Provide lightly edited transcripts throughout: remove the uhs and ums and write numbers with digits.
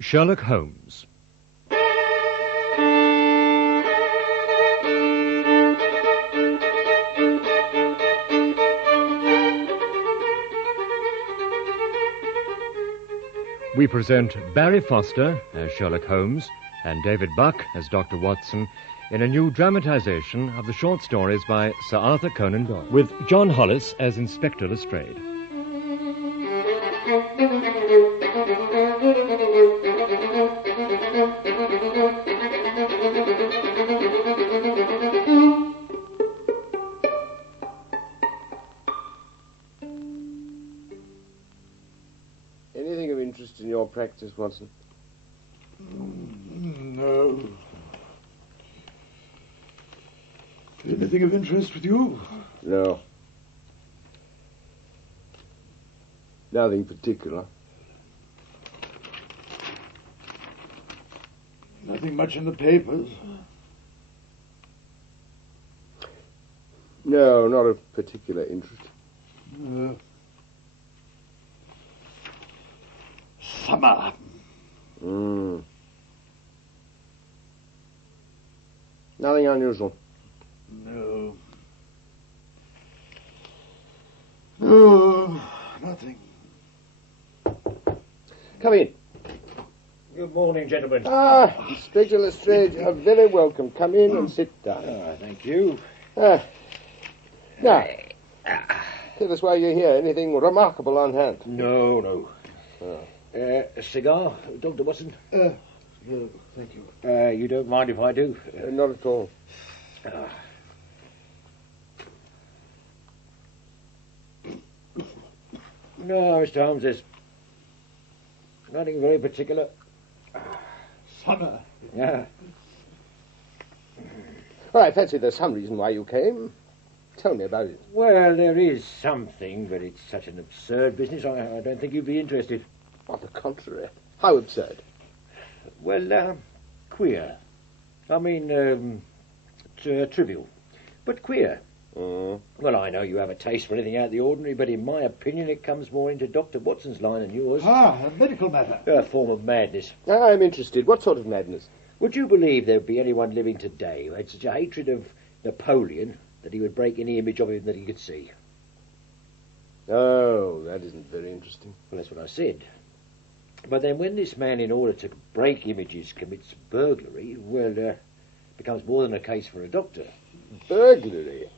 Sherlock Holmes. We present Barry Foster as Sherlock Holmes and David Buck as Dr. Watson in a new dramatization of the short stories by Sir Arthur Conan Doyle, with John Hollis as Inspector Lestrade. Anything of interest in your practice, Watson? No. Anything of interest with you? No. Nothing particular. Nothing much in the papers. No, not of particular interest. Summer. Nothing unusual. No. No, nothing. Come in. Good morning, gentlemen. Inspector Lestrade, you're very welcome. Come in and sit down. Thank you. Now, tell us why you're here. Anything remarkable on hand? No. A cigar, Dr. Watson? No, thank you. You don't mind if I do? Not at all. No, Mr. Holmes, there's nothing very particular. Summer. Yeah. Well, I fancy there's some reason why you came. Tell me about it. Well, there is something, but it's such an absurd business, I don't think you'd be interested. On the contrary. How absurd. Well, queer. I mean, trivial, but queer. Well, I know you have a taste for anything out of the ordinary, but in my opinion it comes more into Dr. Watson's line than yours. A medical matter. A form of madness. I'm interested. What sort of madness? Would you believe there'd be anyone living today who had such a hatred of Napoleon that he would break any image of him that he could see? Oh, that isn't very interesting. Well, that's what I said. But then when this man, in order to break images, commits burglary, well, becomes more than a case for a doctor. Burglary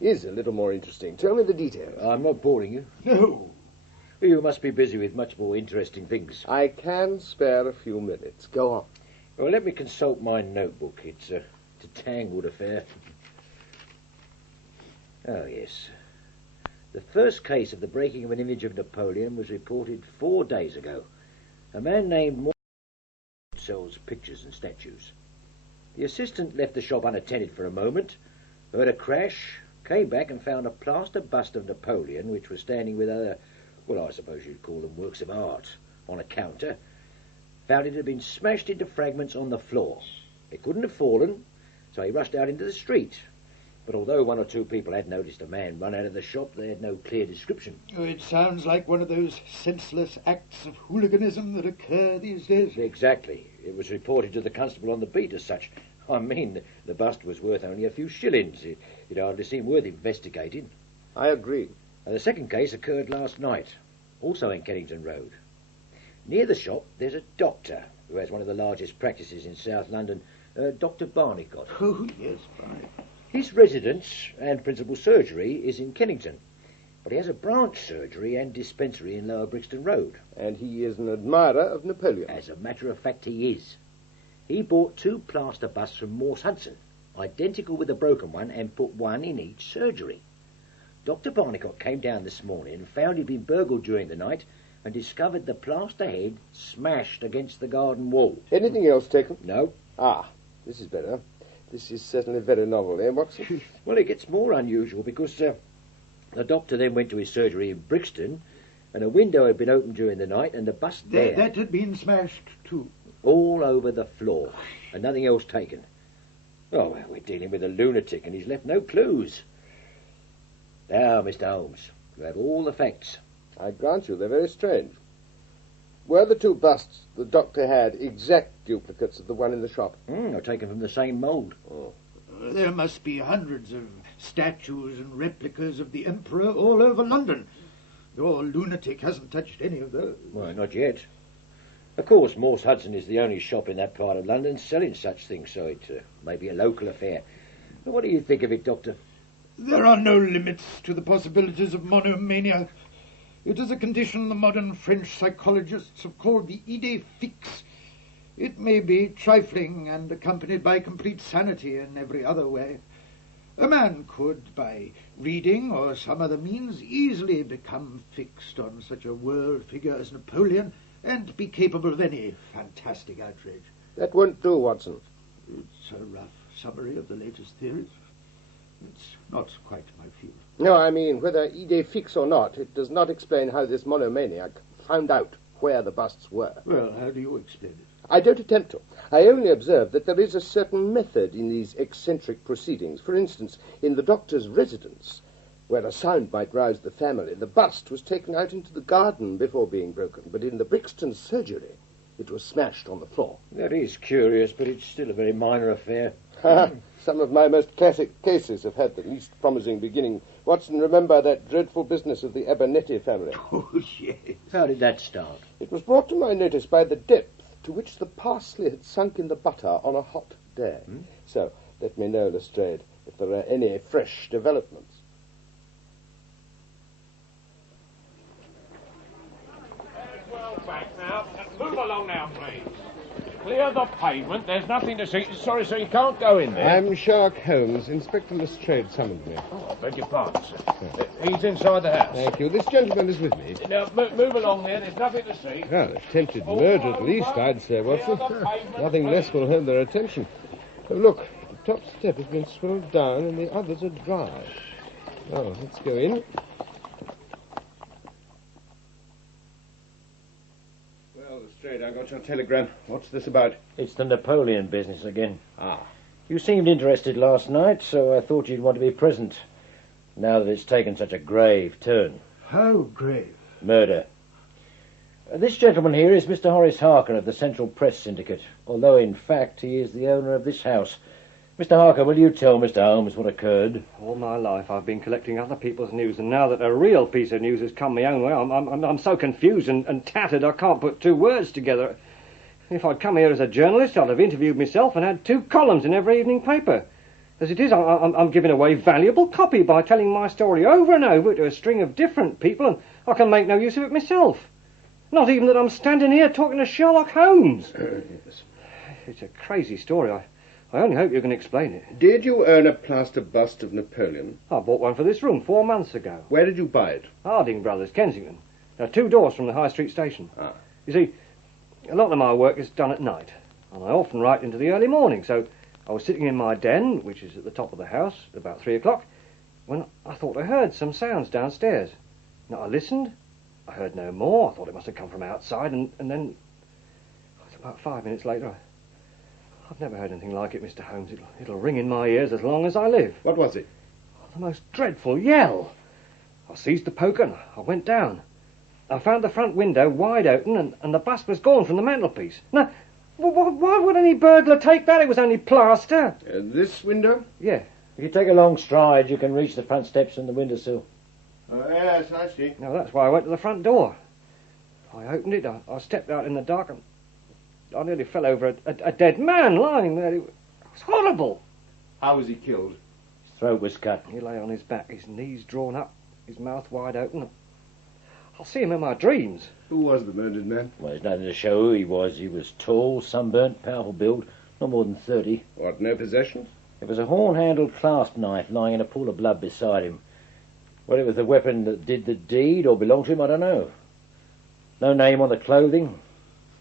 is a little more interesting. Tell me the details. I'm not boring you. No. You must be busy with much more interesting things. I can spare a few minutes. Go on. Well, let me consult my notebook. It's a tangled affair. Oh, yes. The first case of the breaking of an image of Napoleon was reported 4 days ago. A man named sells pictures and statues. The assistant left the shop unattended for a moment, heard a crash, came back and found a plaster bust of Napoleon, which was standing with other, well, I suppose you'd call them works of art, on a counter. Found it had been smashed into fragments on the floor. It couldn't have fallen, so he rushed out into the street. But although 1 or 2 people had noticed a man run out of the shop, they had no clear description. It sounds like one of those senseless acts of hooliganism that occur these days. Exactly. It was reported to the constable on the beat as such. I mean, the bust was worth only a few shillings. It hardly seemed worth investigating. I agree. The second case occurred last night, also in Kennington Road. Near the shop, there's a doctor who has one of the largest practices in South London, Dr. Barnicott. Oh, yes, right. His residence and principal surgery is in Kennington, but he has a branch surgery and dispensary in Lower Brixton Road. And he is an admirer of Napoleon. As a matter of fact, he is. He bought 2 plaster busts from Morse Hudson, identical with the broken one, and put one in each surgery. Dr. Barnicott came down this morning and found he'd been burgled during the night and discovered the plaster head smashed against the garden wall. Anything else taken? No. This is better. This is certainly very novel, eh, Watson? Well, it gets more unusual because the doctor then went to his surgery in Brixton and a window had been opened during the night and the bust there. That had been smashed too. All over the floor and nothing else taken. Oh, well, we're dealing with a lunatic and he's left no clues. Now, Mr. Holmes, you have all the facts. I grant you they're very strange. Were the two busts the doctor had exact duplicates of the one in the shop? They're taken from the same mould. Oh. There must be hundreds of statues and replicas of the Emperor all over London. Your lunatic hasn't touched any of those. Well, not yet. Of course, Morse Hudson is the only shop in that part of London selling such things, so it may be a local affair. But what do you think of it, Doctor? There are no limits to the possibilities of monomania. It is a condition the modern French psychologists have called the idée fixe. It may be trifling and accompanied by complete sanity in every other way. A man could, by reading or some other means, easily become fixed on such a world figure as Napoleon and be capable of any fantastic outrage. That won't do, Watson. It's a rough summary of the latest theories. It's not quite my field. No, I mean, whether idée fixe or not, it does not explain how this monomaniac found out where the busts were. Well, how do you explain it? I don't attempt to. I only observe that there is a certain method in these eccentric proceedings. For instance, in the doctor's residence, where a sound might rouse the family, the bust was taken out into the garden before being broken, but in the Brixton surgery, it was smashed on the floor. That is curious, but it's still a very minor affair. Some of my most classic cases have had the least promising beginning. Watson, remember that dreadful business of the Abernethy family? Oh, yes. How did that start? It was brought to my notice by the depth to which the parsley had sunk in the butter on a hot day. So, let me know, Lestrade, if there are any fresh developments. Well back now. Move along now, please. Clear the pavement. There's nothing to see. Sorry, sir, you can't go in there. I'm Sherlock Holmes. Inspector Lestrade summoned me. Oh, I beg your pardon, sir. He's inside the house. Thank you. This gentleman is with me. Now, move along there. There's nothing to see. Well, attempted murder at least, I'd say, Watson. Nothing less will hold their attention. Oh, look, the top step has been swilled down and the others are dry. Oh, let's go in. Well, Lestrade, I got your telegram. What's this about? It's the Napoleon business again. Ah. You seemed interested last night, so I thought you'd want to be present, now that it's taken such a grave turn. How grave? Murder. This gentleman here is Mr. Horace Harker of the Central Press Syndicate, although in fact he is the owner of this house. Mr. Harker, will you tell Mr. Holmes what occurred? All my life I've been collecting other people's news, and now that a real piece of news has come my own way, I'm so confused and tattered I can't put two words together. If I'd come here as a journalist, I'd have interviewed myself and had 2 columns in every evening paper. As it is, I'm giving away valuable copy by telling my story over and over to a string of different people, and I can make no use of it myself. Not even that I'm standing here talking to Sherlock Holmes. Yes. It's a crazy story. I only hope you can explain it. Did you own a plaster bust of Napoleon? I bought one for this room 4 months ago. Where did you buy it? Harding Brothers, Kensington. Now, 2 doors from the High Street station. Ah. You see, a lot of my work is done at night, and I often write into the early morning, so I was sitting in my den, which is at the top of the house, about 3 o'clock, when I thought I heard some sounds downstairs. Now, I listened. I heard no more. I thought it must have come from outside, and then, about 5 minutes later, I've never heard anything like it, Mr. Holmes. It'll ring in my ears as long as I live. What was it? The most dreadful yell. I seized the poker and I went down. I found the front window wide open and the bust was gone from the mantelpiece. Now, why would any burglar take that? It was only plaster. This window? Yeah. If you take a long stride, you can reach the front steps and the windowsill. Oh, yes, I see. Now, that's why I went to the front door. I opened it, I stepped out in the dark and I nearly fell over a dead man lying there. It was horrible. How was he killed? His throat was cut. He lay on his back, his knees drawn up, his mouth wide open. I'll see him in my dreams. Who was the murdered man? Well, there's nothing to show who he was. He was tall, sunburnt, powerful build, not more than 30. What, no possessions? There was a horn-handled clasp knife lying in a pool of blood beside him. Whether it was the weapon that did the deed or belonged to him, I don't know. No name on the clothing.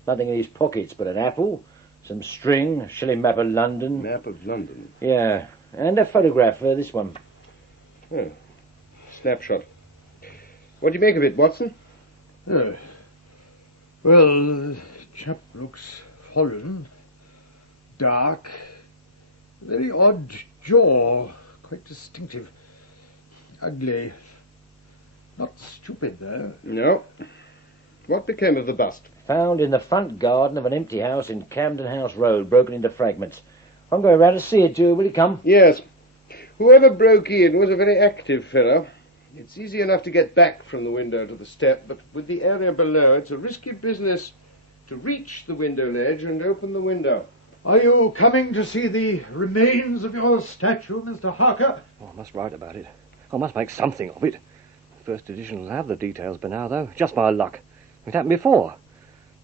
Nothing in his pockets but an apple, some string, a shilling map of London. Map of London? Yeah, and a photograph, this one. Oh, snapshot. What do you make of it, Watson? Well, the chap looks fallen, dark, very odd jaw, quite distinctive, ugly. Not stupid, though. No. What became of the bust? Found in the front garden of an empty house in Camden House Road, broken into fragments. I'm going round to see it, Joe. Will you come? Yes. Whoever broke in was a very active fellow. It's easy enough to get back from the window to the step, but with the area below, it's a risky business to reach the window ledge and open the window. Are you coming to see the remains of your statue, Mr. Harker? Oh, I must write about it. I must make something of it. First edition will have the details by now, though. Just my luck. It happened before.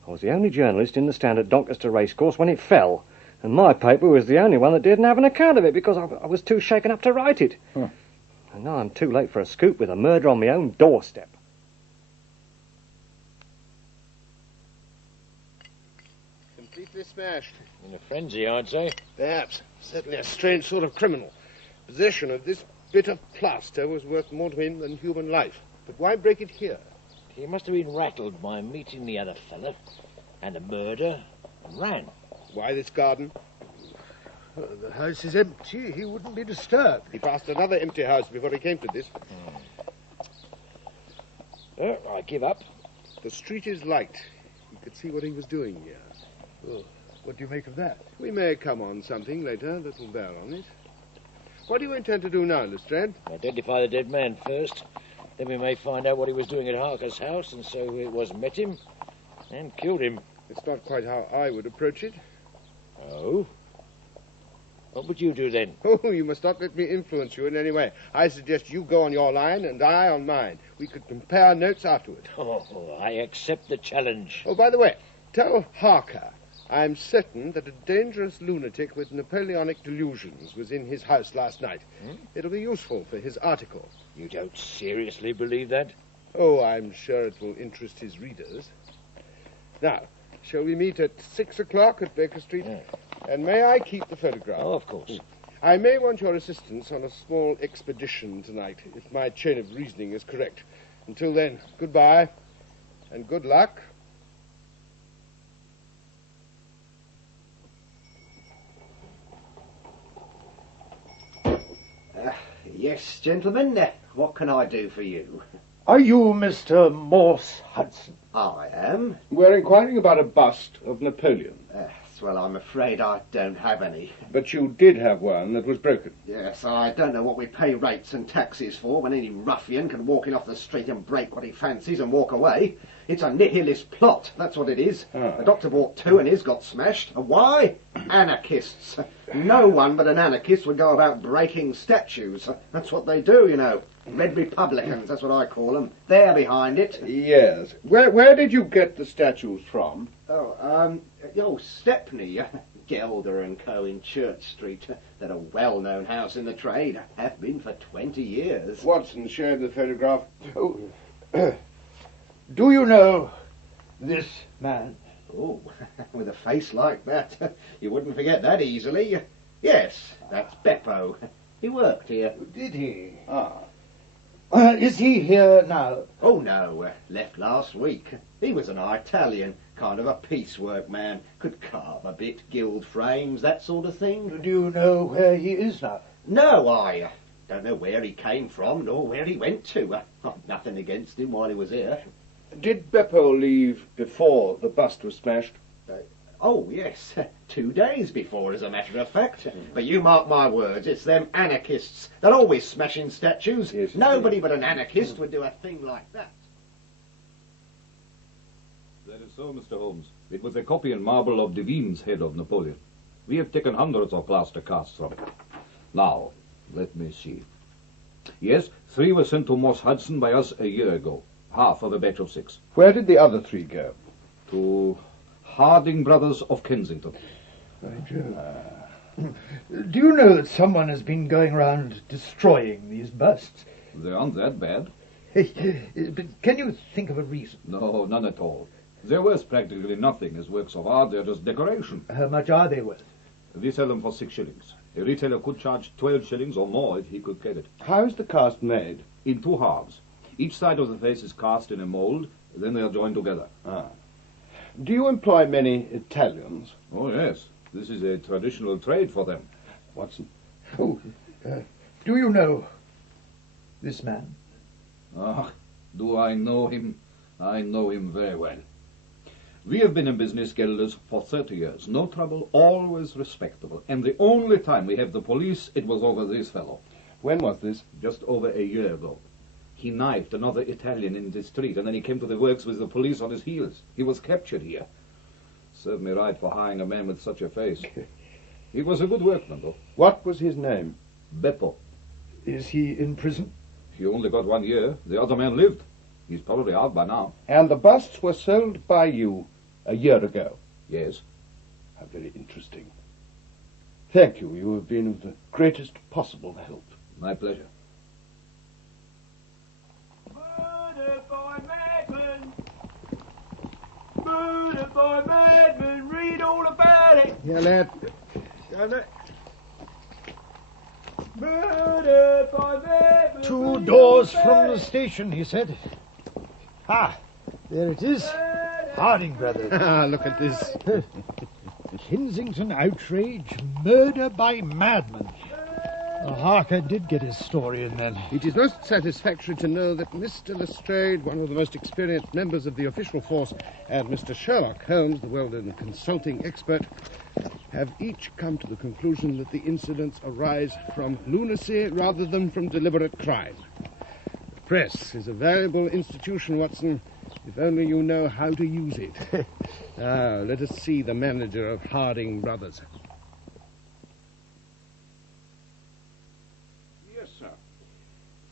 I was the only journalist in the stand at Doncaster Racecourse when it fell, and my paper was the only one that didn't have an account of it because I was too shaken up to write it. And now I'm too late for a scoop with a murder on my own doorstep. Completely smashed. In a frenzy, I'd say. Perhaps. Certainly a strange sort of criminal. Possession of this bit of plaster was worth more to him than human life. But why break it here? He must have been rattled by meeting the other fella and a murder and ran. Why this garden? The house is empty. He wouldn't be disturbed. He passed another empty house before he came to this. I give up. The street is light. You could see what he was doing here. Oh, what do you make of that? We may come on something later that will bear on it. What do you intend to do now, Lestrade? Identify the dead man first. Then we may find out what he was doing at Harker's house and so who it was met him and killed him. It's not quite how I would approach it. Oh? What would you do then? Oh, you must not let me influence you in any way. I suggest you go on your line and I on mine. We could compare notes afterward. Oh, I accept the challenge. Oh, by the way, tell Harker I'm certain that a dangerous lunatic with Napoleonic delusions was in his house last night. It'll be useful for his article. You don't seriously believe that? Oh, I'm sure it will interest his readers. Now, shall we meet at 6 o'clock at Baker Street? Yeah. And may I keep the photograph? Oh, of course. I may want your assistance on a small expedition tonight, if my chain of reasoning is correct. Until then, goodbye, and good luck. Yes, gentlemen, what can I do for you? Are you Mr. Morse Hudson? I am. We're inquiring about a bust of Napoleon. Well, I'm afraid I don't have any. But you did have one that was broken. Yes, I don't know what we pay rates and taxes for when any ruffian can walk in off the street and break what he fancies and walk away. It's a nihilist plot, that's what it is. The doctor bought two and his got smashed. And why? Anarchists. No one but an anarchist would go about breaking statues. That's what they do, you know. Red Republicans, that's what I call them. They're behind it. Yes. Where did you get the statues from? Stepney, Gelder and Co. in Church Street. They're a well-known house in the trade. Have been for 20 years. Watson shared the photograph. Oh, do you know this man? Oh, with a face like that, you wouldn't forget that easily. Yes, that's Beppo. He worked here. Did he? Is he here now? Oh, no, left last week. He was an Italian, kind of a piecework man. Could carve a bit, gild frames, that sort of thing. Do you know where he is now? No, I don't know where he came from, nor where he went to. I've nothing against him while he was here. Did Beppo leave before the bust was smashed? Oh, yes, 2 days before, as a matter of fact. But you mark my words, it's them anarchists. They're always smashing statues. Yes, nobody but an anarchist would do a thing like that. That is so, Mr. Holmes. It was a copy in marble of Devine's head of Napoleon. We have taken hundreds of plaster casts from it. Now, let me see. Yes, 3 were sent to Morse Hudson by us a year ago. Half of a batch of 6. Where did the other 3 go? To Harding Brothers of Kensington. Do you know that someone has been going around destroying these busts? They aren't that bad. But can you think of a reason? No, none at all. They're worth practically nothing as works of art. They're just decoration. How much are they worth? We sell them for 6 shillings. A retailer could charge 12 shillings or more if he could get it. How is the cast made? In 2 halves. Each side of the face is cast in a mould, then they are joined together. Do you employ many Italians? Oh, yes. This is a traditional trade for them. Watson? Oh, do you know this man? Ah, do I know him? I know him very well. We have been in business, Gelders, for 30 years. No trouble, always respectable. And the only time we have the police, it was over this fellow. When was this? Just over a year ago. He knifed another Italian in the street, and then he came to the works with the police on his heels. He was captured here. Served me right for hiring a man with such a face. He was a good workman, though. What was his name? Beppo. Is he in prison? He only got 1 year. The other man lived. He's probably out by now. And the busts were sold by you a year ago? Yes. How very interesting. Thank you. You have been of the greatest possible help. My pleasure. Murder by madman! Murder by madman! Read all about it! Yeah, lad. Murder by madman! 2 doors from the station, he said. Ah, there it is. Harding Brothers. Ah, look at this. Kensington outrage, murder by madman. Harker did get his story in then. It is most satisfactory to know that Mr. Lestrade, one of the most experienced members of the official force, and Mr. Sherlock Holmes, the well-known consulting expert, have each come to the conclusion that the incidents arise from lunacy rather than from deliberate crime. The press is a valuable institution, Watson, if only you know how to use it. Now, let us see the manager of Harding Brothers. Yes, sir.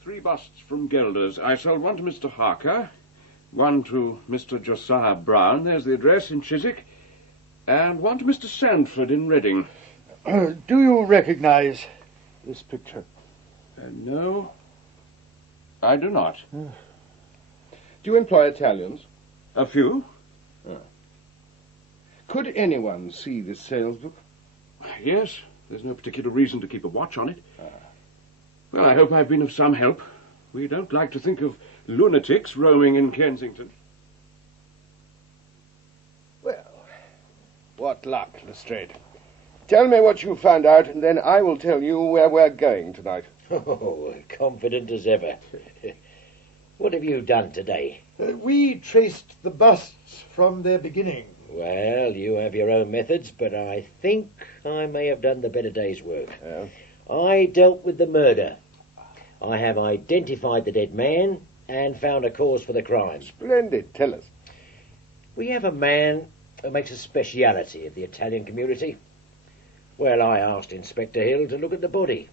3 busts from Gelders. I sold one to Mr. Harker, one to Mr. Josiah Brown, there's the address, in Chiswick, and one to Mr. Sandford in Reading. Do you recognize this picture? No, I do not. Do you employ Italians? A few? Could anyone see this sales book? Yes, there's no particular reason to keep a watch on it. Well, I hope I've been of some help. We don't like to think of lunatics roaming in Kensington. Well, what luck, Lestrade. Tell me what you found out, and then I will tell you where we're going tonight. Oh, confident as ever. What have you done today? We traced the busts from their beginning. Well, you have your own methods, but I think I may have done the better day's work. I dealt with the murder. I have identified the dead man and found a cause for the crime. Splendid. Tell us. We have a man who makes a speciality of the Italian community. Well, I asked Inspector Hill to look at the body.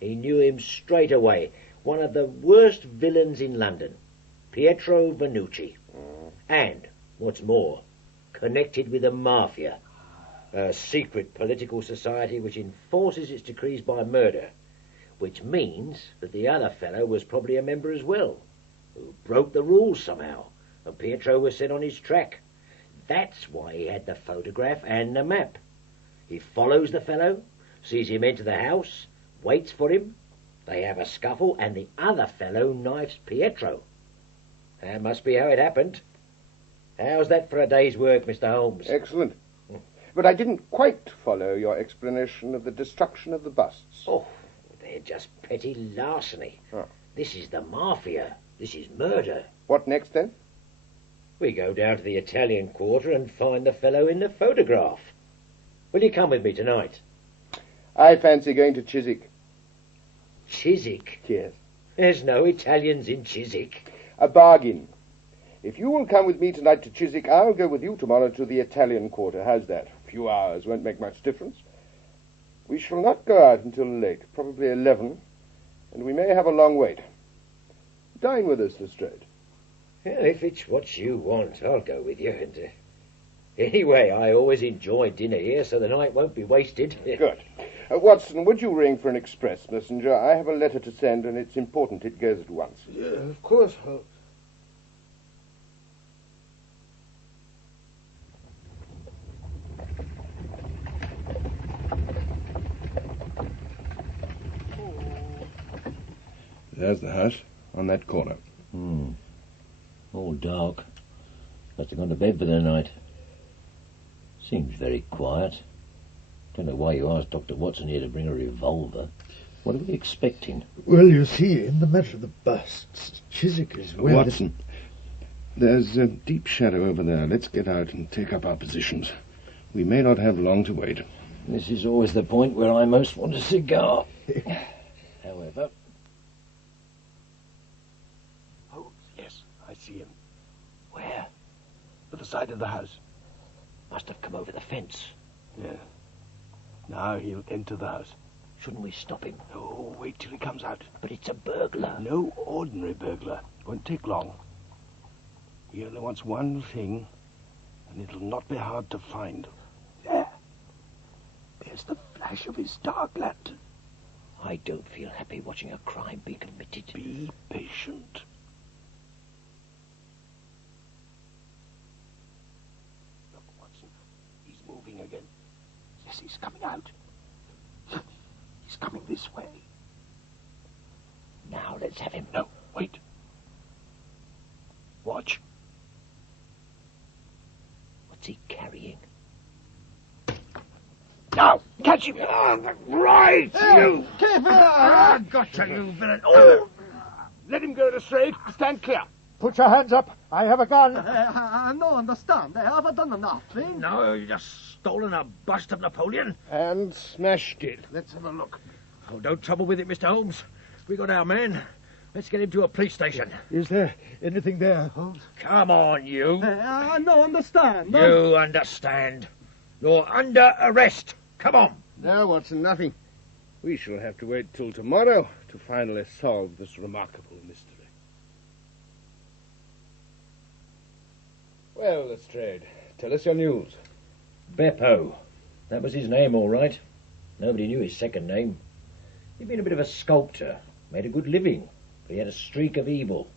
He knew him straight away. One of the worst villains in London, Pietro Vannucci. And, what's more, connected with the mafia, a secret political society which enforces its decrees by murder, which means that the other fellow was probably a member as well, who broke the rules somehow, and Pietro was set on his track. That's why he had the photograph and the map. He follows the fellow, sees him enter the house, waits for him. They have a scuffle, and the other fellow knifes Pietro. That must be how it happened. How's that for a day's work, Mr. Holmes? Excellent. But I didn't quite follow your explanation of the destruction of the busts. Oh, they're just petty larceny. This is the mafia. This is murder. What next, then? We go down to the Italian quarter and find the fellow in the photograph. Will you come with me tonight? I fancy going to Chiswick. Chiswick? Yes. There's no Italians in Chiswick. A bargain. If you will come with me tonight to Chiswick, I'll go with you tomorrow to the Italian quarter. How's that? A few hours won't make much difference. We shall not go out until late, probably 11, and we may have a long wait. Dine with us, Lestrade. Yeah, if it's what you want, I'll go with you. And anyway, I always enjoy dinner here, so the night won't be wasted. Good. Watson, would you ring for an express messenger? I have a letter to send, and it's important it goes at once. Yeah, of course. There's the house, on that corner. All dark. Must have gone to bed for the night. Seems very quiet. Don't know why you asked Dr. Watson here to bring a revolver. What are we expecting? Well, you see, in the matter of the busts, Chiswick is where... Watson, There's a deep shadow over there. Let's get out and take up our positions. We may not have long to wait. This is always the point where I most want a cigar. However... Oh, yes, I see him. Where? At the side of the house. Must have come over the fence. Yeah. Now he'll enter the house. Shouldn't we stop him? Oh, wait till he comes out. But it's a burglar. No ordinary burglar. Won't take long. He only wants one thing, and it'll not be hard to find. There. There's the flash of his dark lantern. I don't feel happy watching a crime be committed. Be patient. Look, Watson. He's moving again. Yes, he's coming out. He's coming this way. Now let's have him. No, wait. Watch. What's he carrying? Now, catch him! Right, you! Keep it! Gotcha, you villain! Oh! Let him go to straight. Stand clear. Put your hands up. I have a gun. I no understand. I have done nothing. No, you just stolen a bust of Napoleon. And smashed it. Let's have a look. Oh, don't trouble with it, Mr. Holmes. We got our man. Let's get him to a police station. Is there anything there, Holmes? Come on, you. I no understand. You understand. You're under arrest. Come on. No, Watson, nothing. We shall have to wait till tomorrow to finally solve this remarkable mystery. Well, Lestrade, tell us your news. Beppo. That was his name, all right. Nobody knew his second name. He'd been a bit of a sculptor, made a good living, but he had a streak of evil.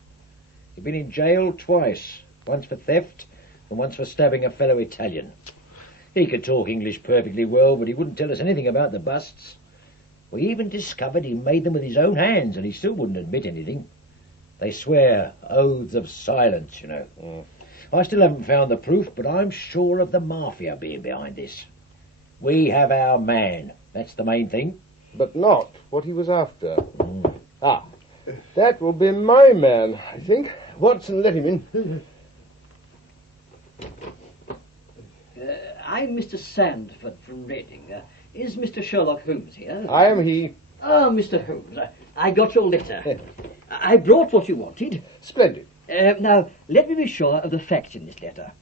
He'd been in jail twice, once for theft and once for stabbing a fellow Italian. He could talk English perfectly well, but he wouldn't tell us anything about the busts. We even discovered he made them with his own hands, and he still wouldn't admit anything. They swear oaths of silence, you know. I still haven't found the proof, but I'm sure of the Mafia being behind this. We have our man. That's the main thing. But not what he was after. Ah, that will be my man, I think. Watson, let him in. I'm Mr. Sandford from Reading. Is Mr. Sherlock Holmes here? I am he. Ah, Mr. Holmes, I got your letter. I brought what you wanted. Splendid. Now, let me be sure of the facts in this letter.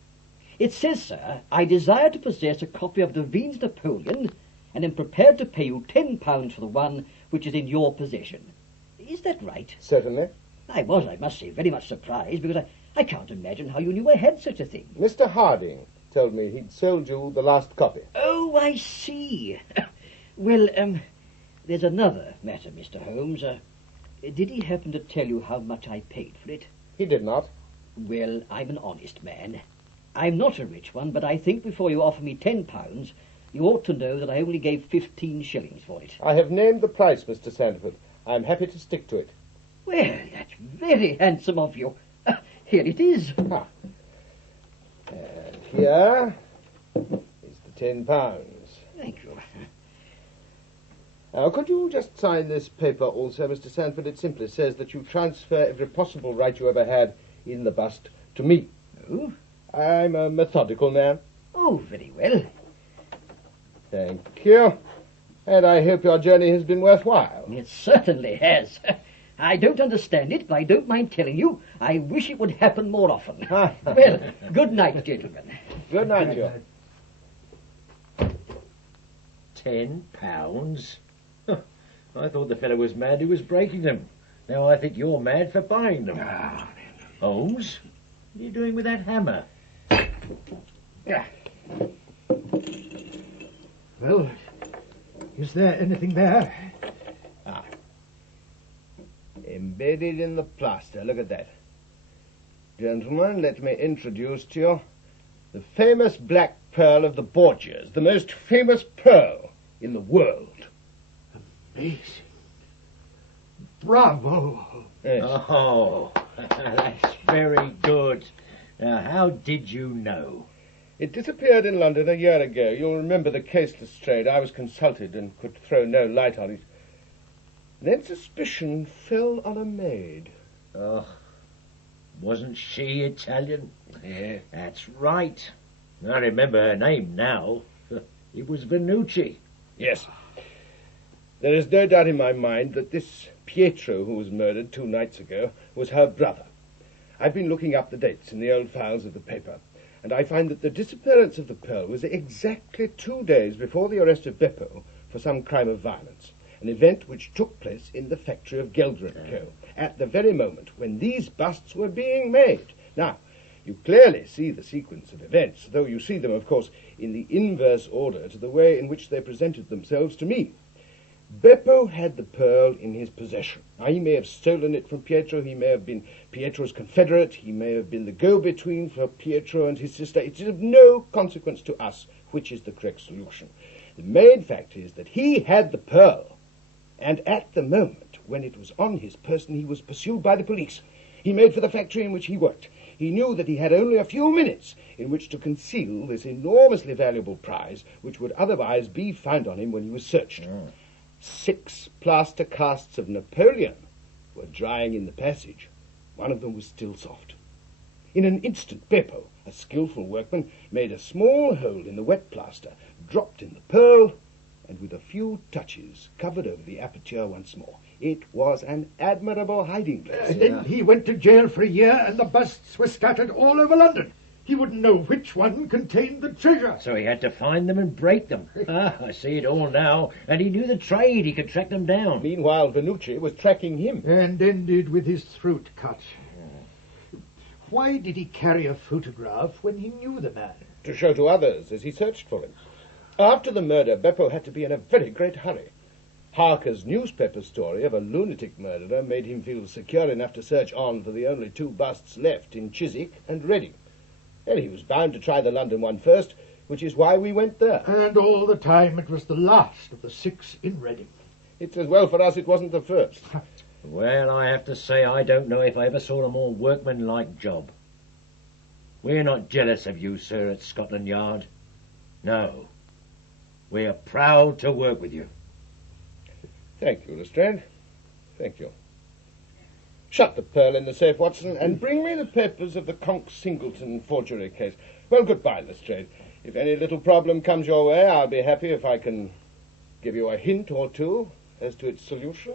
It says, sir, I desire to possess a copy of Davies' Napoleon, and am prepared to pay you £10 for the one which is in your possession. Is that right? Certainly. I must say, very much surprised, because I can't imagine how you knew I had such a thing. Mr. Harding told me he'd sold you the last copy. Oh, I see. Well, there's another matter, Mr. Holmes. Did he happen to tell you how much I paid for it? He did not. Well, I'm an honest man. I'm not a rich one, but I think before you offer me £10, you ought to know that I only gave 15 shillings for it. I have named the price, Mr. Sandford. I'm happy to stick to it. Well, that's very handsome of you. Here it is. Ah. And here is the £10. Thank you. Now, could you just sign this paper also, Mr. Sandford? It simply says that you transfer every possible right you ever had in the bust to me. Oh? I'm a methodical man. Oh, very well. Thank you. And I hope your journey has been worthwhile. It certainly has. I don't understand it, but I don't mind telling you, I wish it would happen more often. Well, good night, gentlemen. Good night, Joe. £10? I thought the fellow was mad who was breaking them. Now I think you're mad for buying them. Holmes, what are you doing with that hammer? Yeah. Well, is there anything there? Ah. Embedded in the plaster. Look at that. Gentlemen, let me introduce to you the famous black pearl of the Borgias, the most famous pearl in the world. Amazing. Bravo. Yes. Oh, that's very good. Now, how did you know? It disappeared in London a year ago. You'll remember the case, Lestrade. I was consulted and could throw no light on it. Then suspicion fell on a maid. Oh, Wasn't she Italian? Yeah. That's right. I remember her name now. It was Venucci. Yes. There is no doubt in my mind that this Pietro who was murdered 2 nights ago was her brother. I've been looking up the dates in the old files of the paper, and I find that the disappearance of the pearl was exactly 2 days before the arrest of Beppo for some crime of violence, an event which took place in the factory of Gelder & Co. at the very moment when these busts were being made. Now, you clearly see the sequence of events, though you see them, of course, in the inverse order to the way in which they presented themselves to me. Beppo had the pearl in his possession. Now, he may have stolen it from Pietro, he may have been Pietro's confederate, he may have been the go-between for Pietro and his sister. It is of no consequence to us which is the correct solution. The main fact is that he had the pearl, and at the moment when it was on his person, he was pursued by the police. He made for the factory in which he worked. He knew that he had only a few minutes in which to conceal this enormously valuable prize, which would otherwise be found on him when he was searched. 6 plaster casts of Napoleon were drying in the passage. One of them was still soft. In an instant, Beppo, a skillful workman, made a small hole in the wet plaster, dropped in the pearl, and with a few touches covered over the aperture once more. It was an admirable hiding place. And then he went to jail for a year, and the busts were scattered all over London. He wouldn't know which one contained the treasure. So he had to find them and break them. I see it all now. And he knew the trade. He could track them down. Meanwhile, Venucci was tracking him. And ended with his throat cut. Why did he carry a photograph when he knew the man? To show to others as he searched for him. After the murder, Beppo had to be in a very great hurry. Harker's newspaper story of a lunatic murderer made him feel secure enough to search on for the only 2 busts left in Chiswick and Reading. Well, he was bound to try the London one first, which is why we went there. And all the time it was the last of the 6 in Reading. It's as well for us it wasn't the first. Well, I have to say I don't know if I ever saw a more workmanlike job. We're not jealous of you, sir, at Scotland Yard. No. We're proud to work with you. Thank you, Lestrade. Thank you. Shut the pearl in the safe, Watson, and bring me the papers of the Conk-Singleton forgery case. Well, goodbye, Lestrade. If any little problem comes your way, I'll be happy if I can give you a hint or two as to its solution.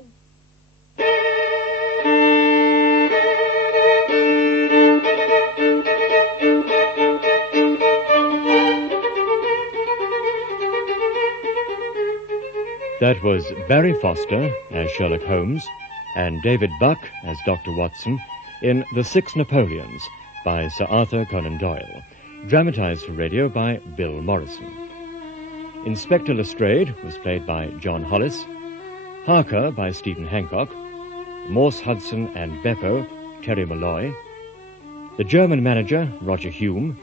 That was Barry Foster as Sherlock Holmes and David Buck as Dr. Watson in The Six Napoleons by Sir Arthur Conan Doyle, dramatised for radio by Bill Morrison. Inspector Lestrade was played by John Hollis, Harker by Stephen Hancock, Morse Hudson and Beppo, Terry Malloy, the German manager, Roger Hume,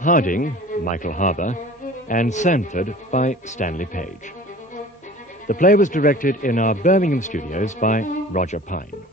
Harding, Michael Harbour, and Sanford by Stanley Page. The play was directed in our Birmingham studios by Roger Pine.